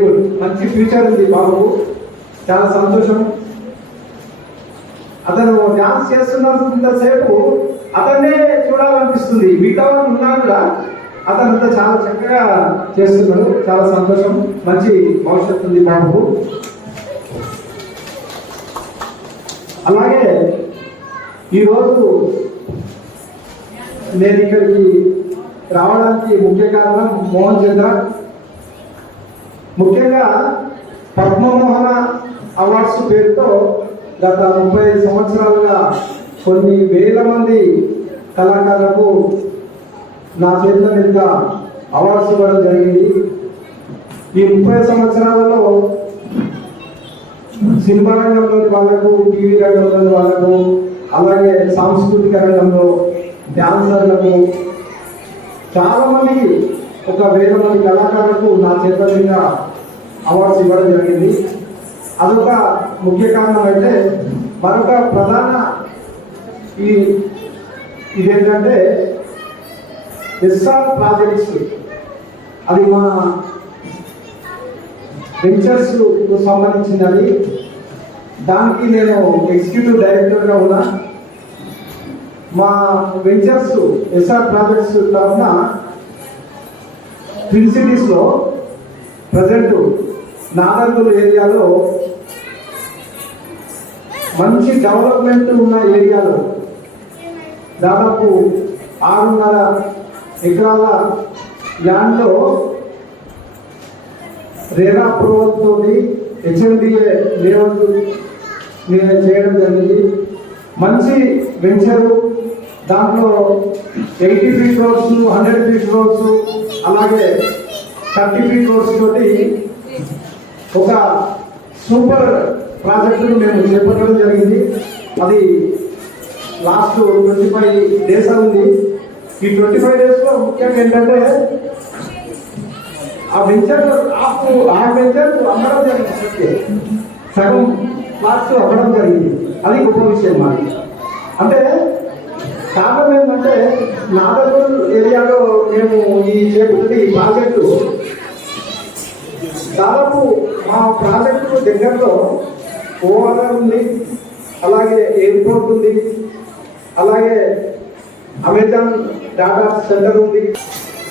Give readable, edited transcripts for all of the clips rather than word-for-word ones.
మంచి ఫ్యూచర్ ఉంది బాబు, చాలా సంతోషం. అతను డాన్స్ చేస్తున్నంతసేపు అతన్నే చూడాలనిపిస్తుంది. మిగతా వాళ్ళు ఉన్నా కూడా అతనంతా చాలా చక్కగా చేస్తున్నాడు. చాలా సంతోషం. మంచి భవిష్యత్తు ఉంది బాబు. అలాగే ఈరోజు నేను ఇక్కడికి రావడానికి ముఖ్య కారణం మోహన్ చంద్ర. ముఖ్యంగా పద్మమోహన అవార్డ్స్ పేరుతో గత 35 సంవత్సరాలుగా కొన్ని వేల మంది కళాకారులకు నా చేతుల మీదుగా అవార్డ్స్ ఇవ్వడం జరిగింది. ఈ 30 సంవత్సరాలలో సినిమా రంగంలోని వాళ్ళకు, టీవీ రంగంలోని వాళ్ళకు, అలాగే సాంస్కృతిక రంగంలో డాన్సర్లకు, చాలా మందికి, 1,000 మంది కళాకారులకు నా చేతుల మీద అవార్డ్స్ ఇవ్వడం జరిగింది. అదొక ముఖ్య కారణం. అయితే మరొక ప్రధాన ఇదేంటంటే ఎస్ఆర్ ప్రాజెక్ట్స్, అది మా వెంచర్స్ సంబంధించినది. దానికి నేను ఎగ్జిక్యూటివ్ డైరెక్టర్గా ఉన్నా. మా వెంచర్స్ ఎస్ఆర్ ప్రాజెక్ట్స్ తరఫున ట్విన్ సిటీస్లో ప్రజెంట్ నాగర్కూర్ ఏరియాలో మంచి డెవలప్మెంట్ ఉన్న ఏరియాలో దాదాపు 6.5 ఎకరాల ల్యాండ్లో రేరా అప్రూవల్ తోటి హెచ్ఎండిఏ లేఅవుట్ చేయడం జరిగింది. మంచి వెంచరు. దాంట్లో 80 ఫీట్ రోడ్స్, 100 ఫీట్ రోడ్స్, అలాగే 30 ఫీట్ రోడ్స్ తోటి ఒక సూపర్ ప్రాజెక్టును మేము చేపట్టడం జరిగింది. అది లాస్ట్ 25 డేస్ ఉంది. ఈ 25 డేస్లో ముఖ్యంగా ఏంటంటే ఆ వెంచర్ అమ్మడం జరిగింది. సగం లాస్ట్ అవ్వడం జరిగింది. అది గొప్ప విషయం మాది. అంటే కారణం ఏంటంటే నాగర్కూర్ ఏరియాలో మేము ఈ చేపట్టిన ఈ ప్రాజెక్టు దాదాపు మా ప్రాజెక్టు దగ్గరలో ఓఆర్ఆర్ ఉంది, అలాగే ఎయిర్పోర్ట్ ఉంది, అలాగే అమెజాన్ డాటా సెంటర్ ఉంది.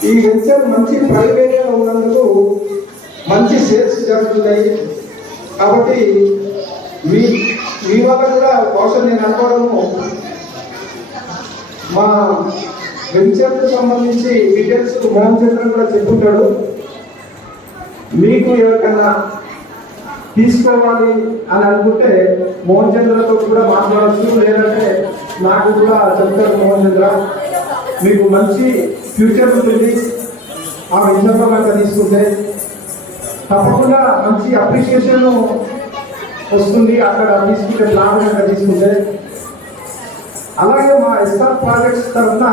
ఈ వెంచర్ మంచి ప్రైవేట్గా ఉన్నందుకు మంచి సేల్స్ జరుగుతున్నాయి. కాబట్టి మీ వల్ల కూడా బహుశా నేను అనుకోవడము, మా వెంచర్కు సంబంధించి డీటెయిల్స్ మోహన్ చంద్ర కూడా చెప్పుకుంటాడు. మీకు ఎవరికన్నా తీసుకోవాలి అని అనుకుంటే మోహన్ చంద్రతో కూడా మాట్లాడచ్చు, లేదంటే నాకు కూడా చెప్తారు మోహన్ చంద్ర. మీకు మంచి ఫ్యూచర్ ఉంటుంది ఆ వెంచర్లో కనుక తీసుకుంటే. తప్పకుండా మంచి అప్రిషియేషన్ వస్తుంది అక్కడ తీసుకుంటే, ప్లాన్ కనుక తీసుకుంటే. అలాగే మా ఎస్ఆర్ ప్రాజెక్ట్స్ తరఫున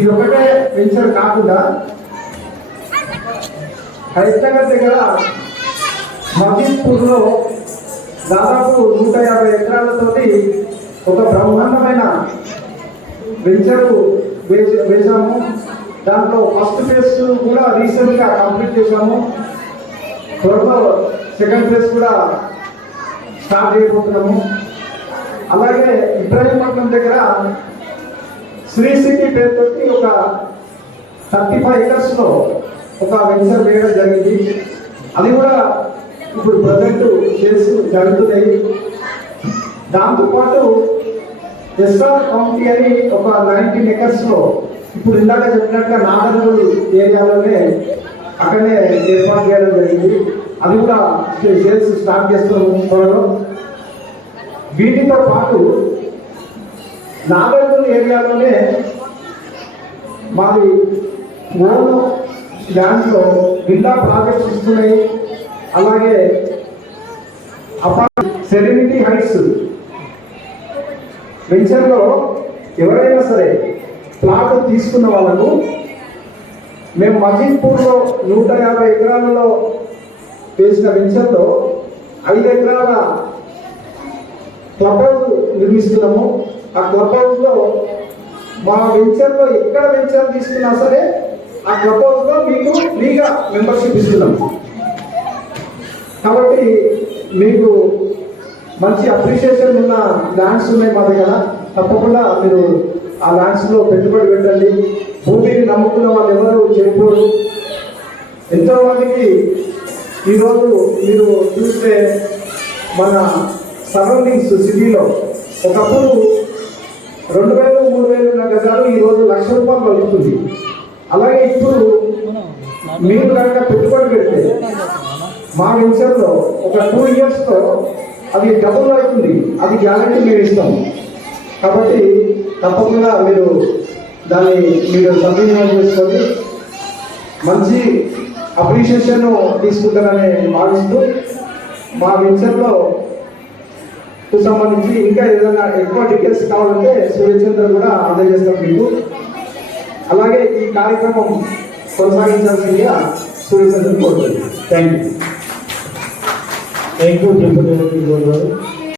ఇదొకటే వెంచర్ కాకుండా హైదరాబాద్ దగ్గర మజీద్పూర్లో దాదాపు 150 ఎకరాలతోటి ఒక బ్రహ్మాండమైన వెంచర్ వేసాము. దాంట్లో ఫస్ట్ ఫేజ్ కూడా రీసెంట్గా కంప్లీట్ చేసాము. త్వరలో సెకండ్ ఫేజ్ కూడా స్టార్ట్ చేయబోతున్నాము. అలాగే ఇబ్రాహీంపట్నం దగ్గర శ్రీ సిటీ పేరుతో ఒక 35 ఎకర్స్లో ఒక వెంచర్ వేయడం జరిగింది. అది కూడా ఇప్పుడు ప్రజెంట్ చేసి జరుగుతున్నాయి. దాంతోపాటు ఎస్ఆర్ కౌంటీ అని ఒక 19 ఎకర్స్లో ఇప్పుడు ఇందాక చెప్పినట్టుగా నాగర్కూర్ ఏరియాలోనే అక్కడనే ఏర్పాటు చేయడం జరిగింది. అది కూడా సేల్స్ స్టార్ట్ చేస్తున్నాము త్వరలో. వీటితో పాటు నాగర్కూర్ ఏరియాలోనే మాది ఓన్ ల్యాండ్లో విల్లా ప్రాజెక్ట్స్ ఇస్తున్నాయి. అలాగే సెరెనిటీ హైట్స్ వెంచర్లో ఎవరైనా సరే ప్లాట్ తీసుకున్న వాళ్ళకు మేము మజీద్పూర్లో 150 ఎకరాలలో వేసిన వెంచర్లో 5 ఎకరాల క్లబ్ హౌస్ నిర్మిస్తున్నాము. ఆ క్లబ్ హౌస్లో మా వెంచర్లో ఎక్కడ వెంచర్ తీసుకున్నా సరే ఆ క్లబ్ హౌస్లో మీకు ఫ్రీగా మెంబర్షిప్ ఇస్తున్నాం. కాబట్టి మీకు మంచి అప్రిషియేషన్ ఉన్న ల్యాండ్స్ ఉన్నాయి మా దగ్గర. తప్పకుండా మీరు ఆ ల్యాండ్స్లో పెట్టుబడి పెట్టండి. భూమిని నమ్ముకున్న వాళ్ళు ఎవరు చెడిపోరు. ఎంతో మందికి ఈరోజు మీరు చూస్తే మన సరౌండింగ్స్ సిటీలో ఒకప్పుడు 2000, 3000 ఉన్న గజాలు ఈరోజు ₹1,00,000 అవుతుంది. అలాగే ఇప్పుడు మీరు కనుక పెట్టుబడి పెడితే మా వెంచర్లో ఒక 2 ఇయర్స్తో అది డబుల్ అవుతుంది. అది గ్యారంటీ మేము ఇస్తాం. కాబట్టి తప్పకుండా మీరు దాన్ని సద్వినియోగం చేసుకొని మంచి అప్రిషియేషన్ తీసుకుంటారని భావిస్తూ మా వెంచర్లో సంబంధించి ఇంకా ఏదైనా ఎక్కువ డీటెయిల్స్ కావాలంటే సూర్యచంద్ర కూడా అందజేస్తాం మీకు. అలాగే ఈ కార్యక్రమం కొనసాగించాల్సిందిగా సూర్యచంద్ర కోరుతుంది. Thank you.